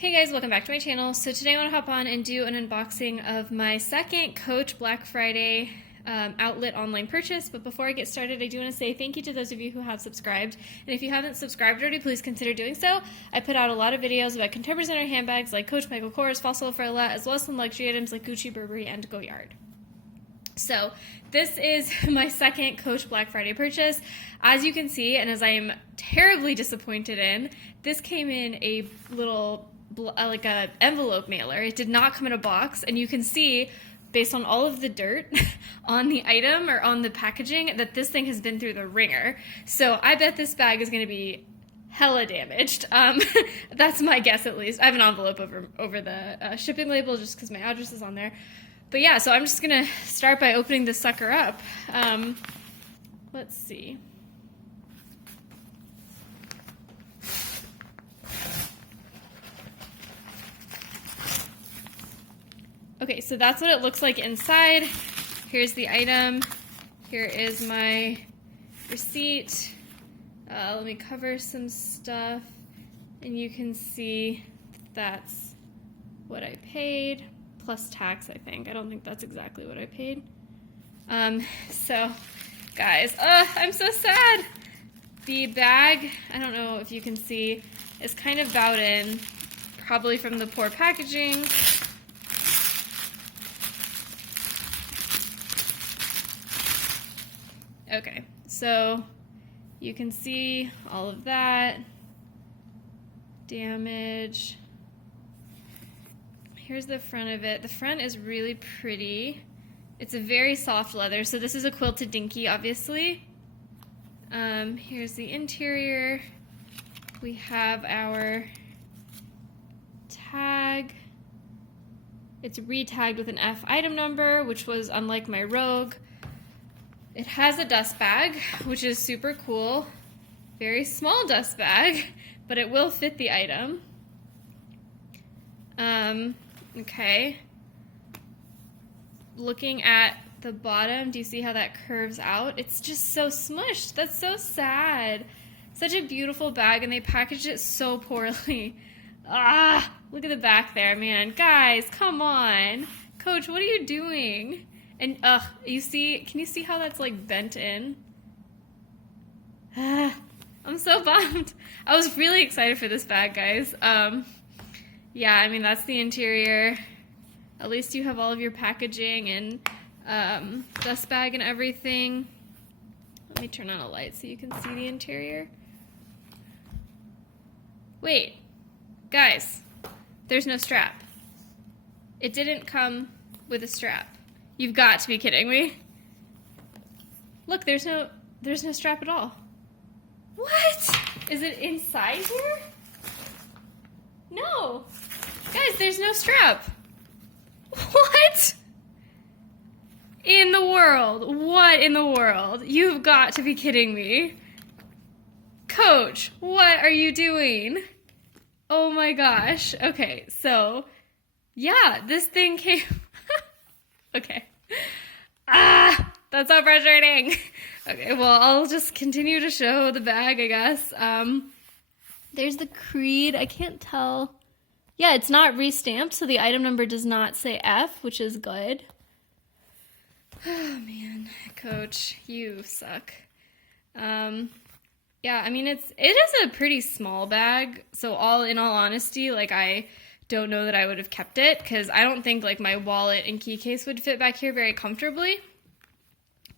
Hey guys, welcome back to my channel. So today I want to hop on and do an unboxing of my second Coach Black Friday outlet online purchase. But before I get started, I do want to say thank you to those of you who have subscribed. And if you haven't subscribed already, please consider doing so. I put out a lot of videos about contemporary center handbags like Coach, Michael Kors, Fossil, Farla, as well as some luxury items like Gucci, Burberry, and Goyard. So this is my second Coach Black Friday purchase. As you can see, and as I am terribly disappointed in, this came in a little like a envelope mailer. It did not come in a box, and you can see based on all of the dirt on the item or on the packaging that this thing has been through the ringer. So I bet this bag is going to be hella damaged. That's my guess, at least. I have an envelope over the shipping label just because my address is on there. But yeah, so I'm just going to start by opening this sucker up. Let's see. Okay, so that's what it looks like inside. Here's the item. Here is my receipt. Let me cover some stuff. And you can see that's what I paid, plus tax, I think. I don't think that's exactly what I paid. So, guys, I'm so sad. The bag, I don't know if you can see, is kind of bowed in, probably from the poor packaging. Okay, so you can see all of that damage. Here's the front of it. The front is really pretty. It's a very soft leather, so this is a quilted dinky, obviously. Here's the interior. We have our tag. It's re-tagged with an F item number, which was unlike my Rogue. It has a dust bag, which is super cool. Very small dust bag, but it will fit the item. Okay. Looking at the bottom, do you see how that curves out? It's just so smushed. That's so sad. Such a beautiful bag, and they packaged it so poorly. Look at the back there, man. Guys, come on. Coach, what are you doing? And, can you see how that's, like, bent in? I'm so bummed. I was really excited for this bag, guys. Yeah, I mean, that's the interior. At least you have all of your packaging and dust bag and everything. Let me turn on a light so you can see the interior. Wait. Guys, there's no strap. It didn't come with a strap. You've got to be kidding me. Look, there's no strap at all. What? Is it inside here? No. Guys, there's no strap. What? In the world? What in the world? You've got to be kidding me. Coach, what are you doing? Oh my gosh. Okay, so, yeah, this thing came... Okay. That's so frustrating. Okay, well, I'll just continue to show the bag, I guess. There's the creed. I can't tell. Yeah, it's not re-stamped, so the item number does not say F, which is good. Oh, man. Coach, you suck. Yeah, I mean, it is a pretty small bag, so in all honesty, like, I don't know that I would have kept it, because I don't think, like, my wallet and key case would fit back here very comfortably.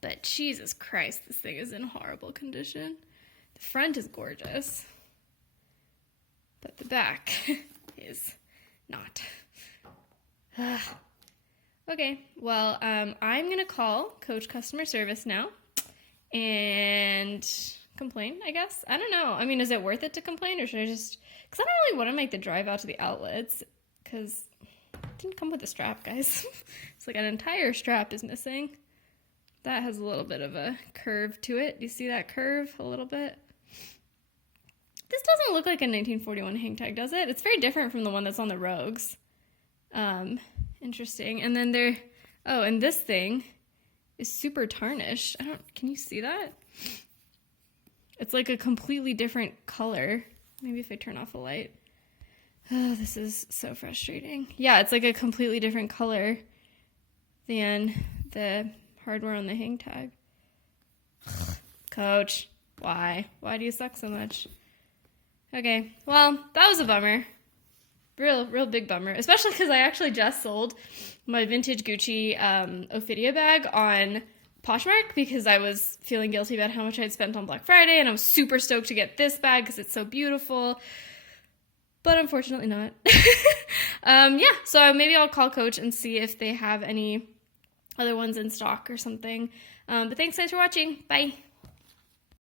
But Jesus Christ, this thing is in horrible condition. The front is gorgeous, but the back is not. Okay, well, I'm gonna call Coach customer service now and complain, I guess. I don't know. I mean, is it worth it to complain, or should I just... Because I don't really want to make the drive out to the outlets, because it didn't come with a strap, guys. It's like an entire strap is missing. That has a little bit of a curve to it. Do you see that curve a little bit? This doesn't look like a 1941 hang tag, does it? It's very different from the one that's on the Rogues. Interesting. And then and this thing is super tarnished. Can you see that? It's like a completely different color. Maybe if I turn off the light. Oh, this is so frustrating. Yeah, it's like a completely different color than the hardware on the hang tag. Coach, why? Why do you suck so much? Okay, well, that was a bummer. Real big bummer. Especially because I actually just sold my vintage Gucci Ophidia bag on Poshmark because I was feeling guilty about how much I'd spent on Black Friday, and I was super stoked to get this bag because it's so beautiful. But unfortunately not. Yeah, so maybe I'll call Coach and see if they have any other ones in stock or something. But thanks guys for watching. Bye.